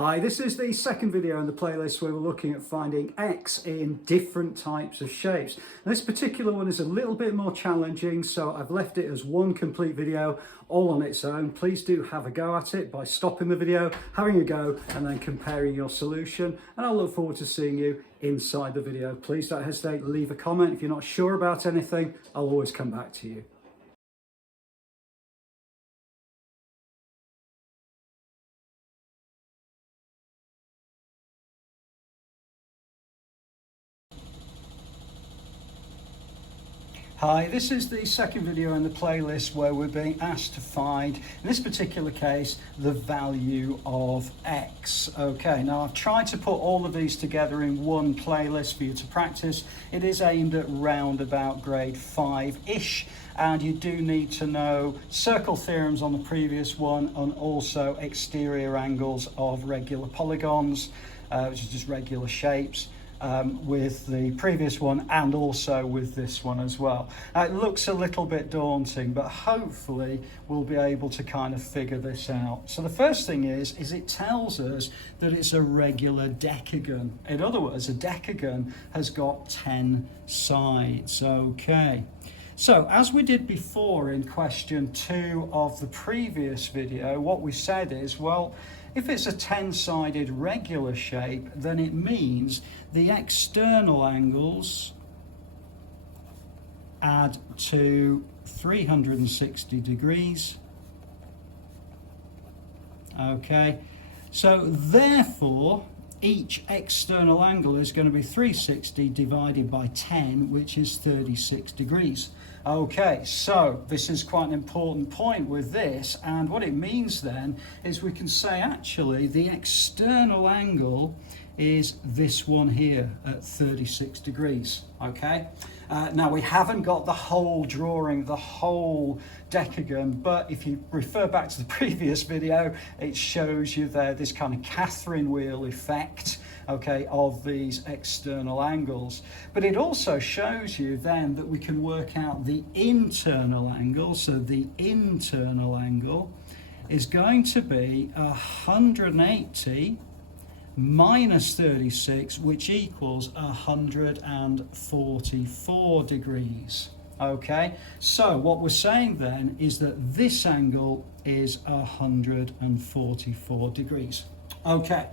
Hi, this is the second video in the playlist where we're looking at finding x in different types of shapes. And this particular one is a little bit more challenging, so I've left it as one complete video all on its own. Please do have a go at it by stopping the video, having a go, and then comparing your solution. And I'll look forward to seeing you inside the video. Please don't hesitate to leave a comment. If you're not sure about anything, I'll always come back to you. Hi, this is the second video in the playlist where we're being asked to find, in this particular case, the value of x. Okay, now I've tried to put all of these together in one playlist for you to practice. It is aimed at round about grade 5-ish, and you do need to know circle theorems on the previous one and also exterior angles of regular polygons, which is just regular shapes. With the previous one and also with this one as well. It looks a little bit daunting, but hopefully we'll be able to kind of figure this out. So the first thing is it tells us that it's a regular decagon. In other words, a decagon has got 10 sides. Okay. So as we did before in question 2 of the previous video, what we said is, well, if it's a 10-sided regular shape, then it means the external angles add to 360 degrees. Okay, so therefore each external angle is going to be 360 divided by 10, which is 36 degrees. Okay, so this is quite an important point with this, and what it means then is we can say actually the external angle is this one here at 36 degrees. Okay, now we haven't got the whole drawing, the whole decagon, but if you refer back to the previous video, it shows you there this kind of Catherine wheel effect, okay, of these external angles. But it also shows you then that we can work out the internal angle. So the internal angle is going to be 180 minus 36, which equals 144 degrees. Okay, so what we're saying then is that this angle is 144 degrees. Okay.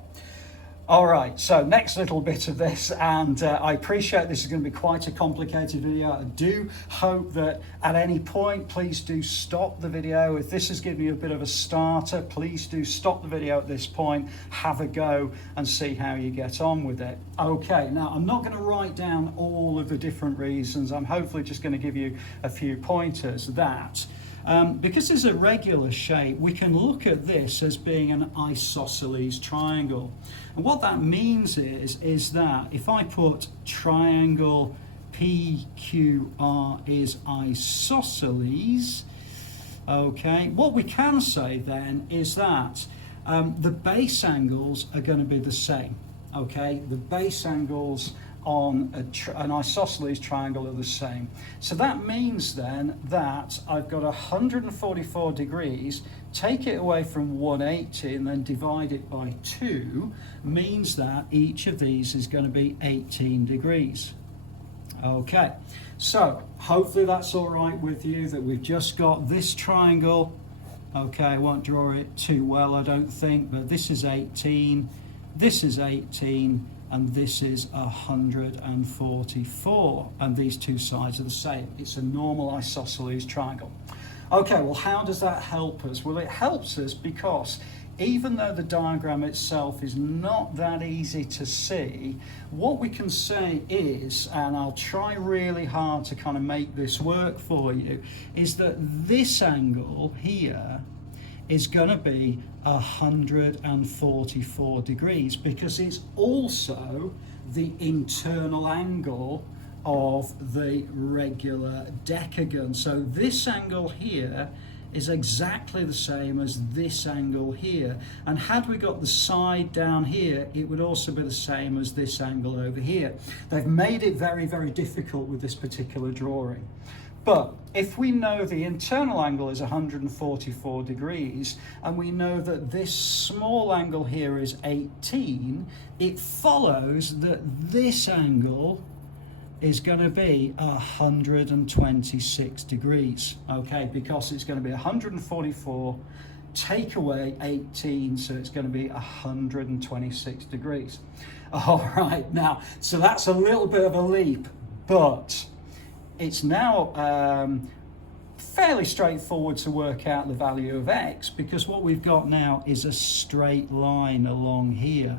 All right, so next little bit of this, and I appreciate this is going to be quite a complicated video. I do hope that at any point, please do stop the video. If this has given you a bit of a starter, please do stop the video at this point, have a go and see how you get on with it. Okay, now I'm not going to write down all of the different reasons. I'm hopefully just going to give you a few pointers that because it's a regular shape, we can look at this as being an isosceles triangle. And what that means is that if I put triangle PQR is isosceles, okay, what we can say then is that the base angles are going to be the same. Okay, the base angles on an isosceles triangle are the same. So that means then that I've got 144 degrees, take it away from 180 and then divide it by 2, means that each of these is going to be 18 degrees. Okay, so hopefully that's all right with you, that we've just got this triangle. Okay, I won't draw it too well, I don't think, but this is 18, this is 18, and this is 144, and these two sides are the same. It's a normal isosceles triangle. Okay, well, how does that help us? Well, it helps us because even though the diagram itself is not that easy to see, what we can say is, and I'll try really hard to kind of make this work for you, is that this angle here is going to be 144 degrees because it's also the internal angle of the regular decagon. So this angle here is exactly the same as this angle here, and had we got the side down here, it would also be the same as this angle over here. They've made it very, very difficult with this particular drawing. But if we know the internal angle is 144 degrees, and we know that this small angle here is 18, it follows that this angle is going to be 126 degrees, okay, because it's going to be 144, take away 18, so it's going to be 126 degrees. All right, now, so that's a little bit of a leap, but it's now fairly straightforward to work out the value of x, because what we've got now is a straight line along here.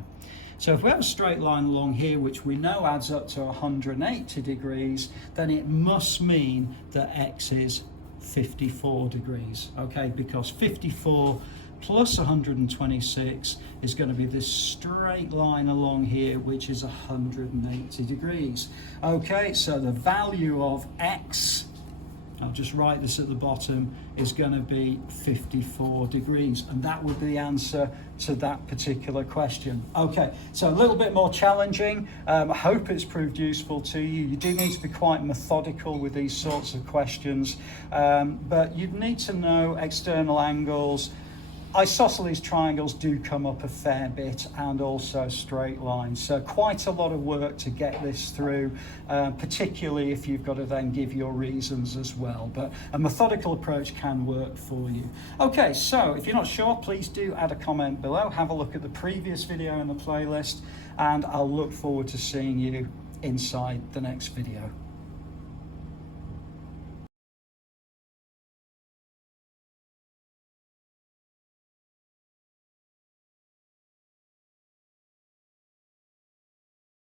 So if we have a straight line along here, which we know adds up to 180 degrees, then it must mean that x is 54 degrees, okay, because 54 plus 126 is going to be this straight line along here, which is 180 degrees. Okay, so the value of x, I'll just write this at the bottom, is going to be 54 degrees, and that would be the answer to that particular question. Okay, so a little bit more challenging. I hope it's proved useful to you. You do need to be quite methodical with these sorts of questions, but you need to know external angles. Isosceles triangles do come up a fair bit, and also straight lines. So quite a lot of work to get this through, particularly if you've got to then give your reasons as well. But a methodical approach can work for you. Okay, so if you're not sure, please do add a comment below. Have a look at the previous video in the playlist, and I'll look forward to seeing you inside the next video.